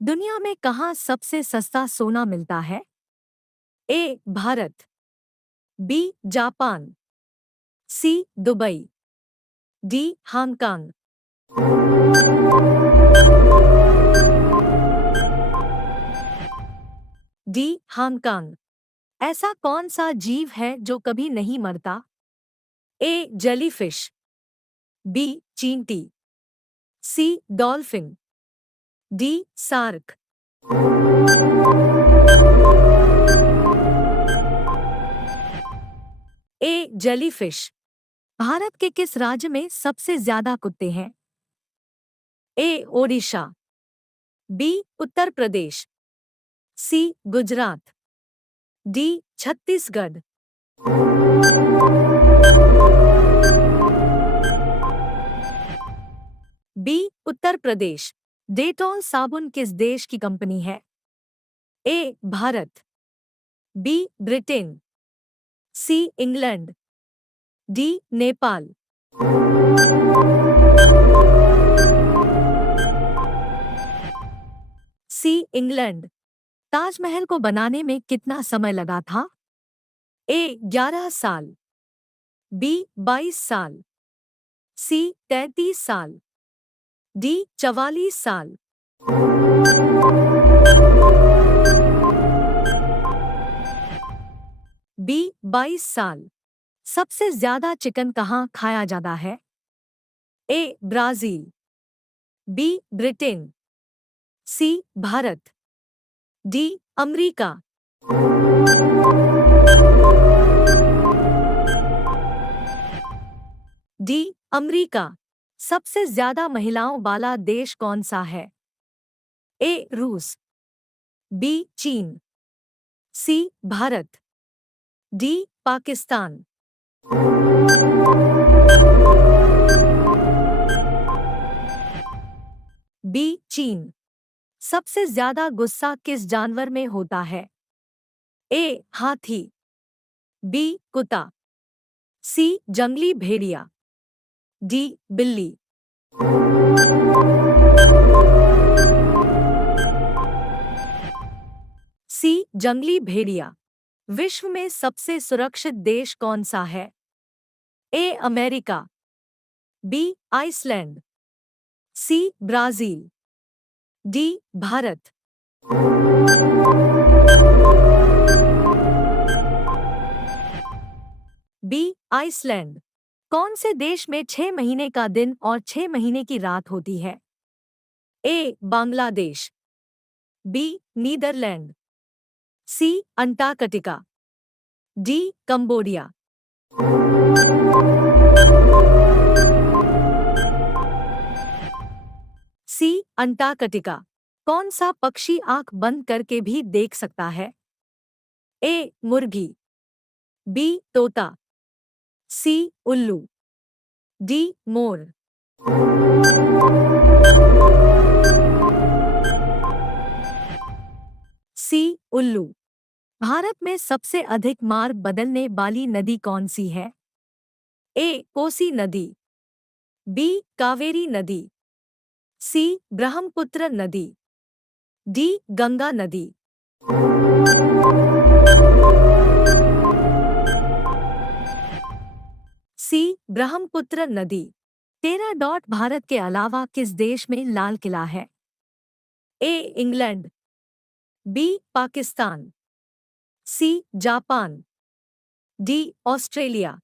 दुनिया में कहाँ सबसे सस्ता सोना मिलता है? A Bharat, B Japan, C Dubai, D Hong Kong. D Hong Kong. ऐसा कौन सा जीव है जो कभी नहीं मरता? ए जेलीफिश, बी चींटी, C dolphin, D shark. A jellyfish. Bharat के किस राज्य में सबसे ज्यादा कुत्ते हैं? A Odisha, B Uttar Pradesh, C Gujarat, D Chhattisgarh. B Uttar Pradesh. Dettol साबुन किस देश की कंपनी है? A Bharat, B Britain, C England, D Nepal. C England. Taj Mahal को बनाने में कितना समय लगा था? ए 11 साल, बी 22 साल, सी 33 साल, डी 44 साल। बी 22 साल। सबसे ज्यादा चिकन कहाँ खाया जाता है? A Brazil, B Britain, C Bharat, D America. D America. सबसे ज्यादा महिलाओं वाला देश कौन सा है? ए रूस, बी चीन, सी भारत, डी पाकिस्तान। बी चीन। सबसे ज्यादा गुस्सा किस जानवर में होता है? ए हाथी, बी कुत्ता, सी जंगली भेड़िया, डी बिल्ली। सी जंगली भेड़िया। विश्व में सबसे सुरक्षित देश कौन सा है? A America, B Iceland, C Brazil, D Bharat. B Iceland. कौन से देश में 6 महीने का दिन और 6 महीने की रात होती है? ए बांग्लादेश, बी नीदरलैंड, सी अंटार्कटिका, डी कंबोडिया। सी अंटार्कटिका। कौन सा पक्षी आंख बंद करके भी देख सकता है? ए मुर्गी, बी तोता, सी उल्लू, डी मोर। सी उल्लू। भारत में सबसे अधिक मार्ग बदलने वाली नदी कौन सी है? ए कोसी नदी, बी कावेरी नदी, सी ब्रह्मपुत्र नदी, डी गंगा नदी। सी ब्रह्मपुत्र नदी। भारत के अलावा किस देश में लाल किला है? A England, B Pakistan, C Japan, D Australia.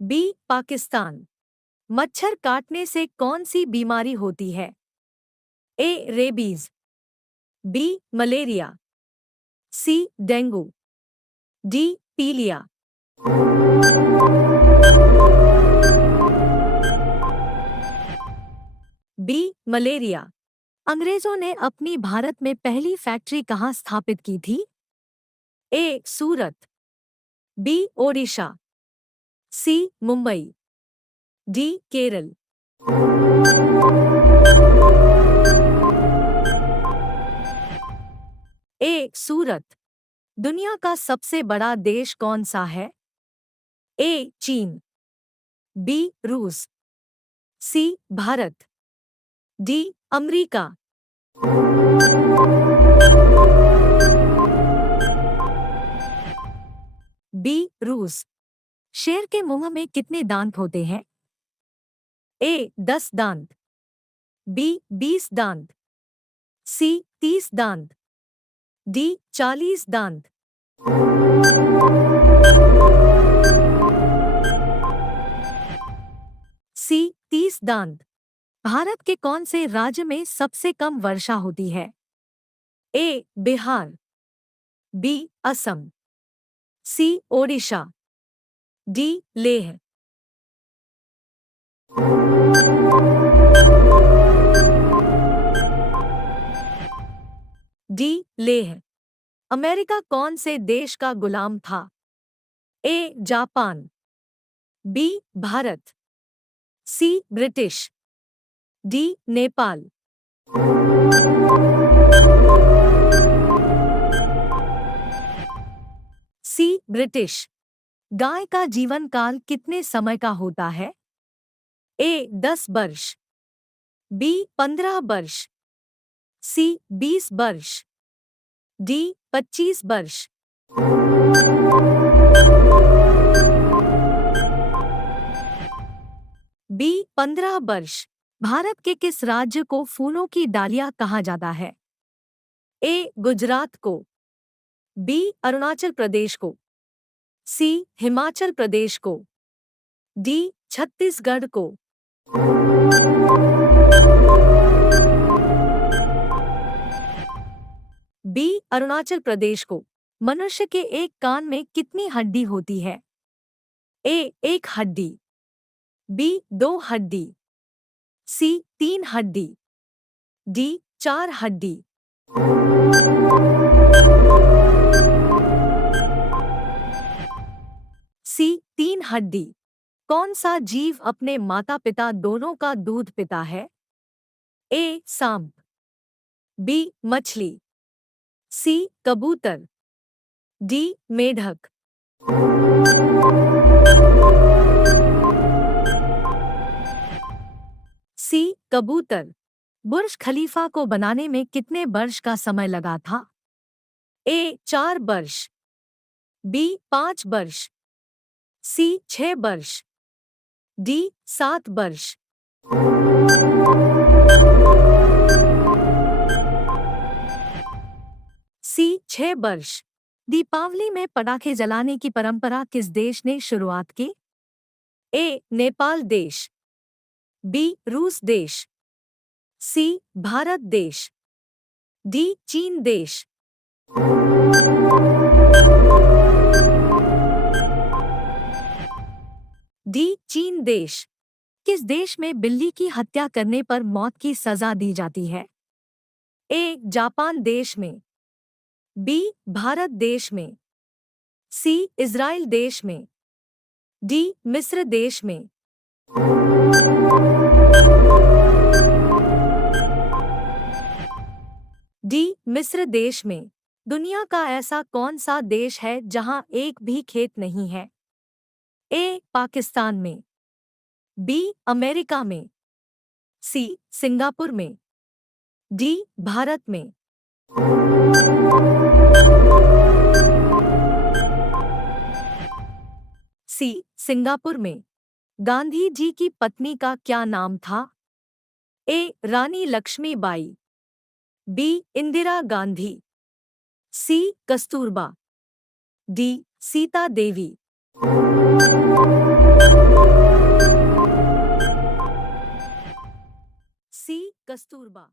B Pakistan. मच्छर काटने से कौन सी बीमारी होती है? A rabies, B malaria, C dengue, D पीलिया। B malaria. अंग्रेजों ने अपनी भारत में पहली फैक्ट्री कहाँ स्थापित की थी? ए सूरत, बी ओडिशा, सी मुंबई, डी केरल। ए सूरत। दुनिया का सबसे बड़ा देश कौन सा है? ए चीन, बी रूस, सी भारत, डी अमेरिका। बी रूस। शेर के मुंह में कितने दांत होते हैं? ए 10 दांत, बी 20 दांत, सी 30 दांत, डी 40 दांत। सी 30 दांत। भारत के कौन से राज्य में सबसे कम वर्षा होती है? A Bihar, B Assam, C Odisha, D Leh. D Leh. America कौन से देश का गुलाम था? A Japan, B Bharat, C British, D Nepal. C British. गाय का जीवन काल कितने समय का होता है? ए 10 वर्ष, बी 15 वर्ष, सी 20 वर्ष, डी 25 वर्ष। बी 15 वर्ष। भारत के किस राज्य को फूलों की डालियां कहा जाता है? ए गुजरात को, बी अरुणाचल प्रदेश को, सी हिमाचल प्रदेश को, डी छत्तीसगढ़ को। बी अरुणाचल प्रदेश को। मनुष्य के एक कान में कितनी हड्डी होती है? ए 1 हड्डी, बी 2 हड्डी, सी 3 हड्डी, डी 4 हड्डी। सी 3 हड्डी। कौन सा जीव अपने माता पिता दोनों का दूध पीता है? ए सांप, बी मछली, सी कबूतर, डी मेढक। सी कबूतर। बुर्ज खलीफा को बनाने में कितने वर्ष का समय लगा था? ए 4 वर्ष, बी 5 वर्ष, सी 6 वर्ष, डी 7 वर्ष। सी 6 वर्ष। दीपावली में पटाखे जलाने की परंपरा किस देश ने शुरुआत की? ए नेपाल देश, बी रूस देश, सी भारत देश, डी चीन देश। डी चीन देश। किस देश में बिल्ली की हत्या करने पर मौत की सजा दी जाती है? ए जापान देश में, बी भारत देश में, सी इज़राइल देश में, डी मिस्र देश में। डी मिस्र देश में। दुनिया का ऐसा कौन सा देश है जहां एक भी खेत नहीं है? ए पाकिस्तान में, बी अमेरिका में, सी सिंगापुर में, डी भारत में। सी सिंगापुर में। गांधी जी की पत्नी का क्या नाम था? ए रानी लक्ष्मीबाई, बी इंदिरा गांधी, सी कस्तूरबा, डी सीता देवी। सी कस्तूरबा।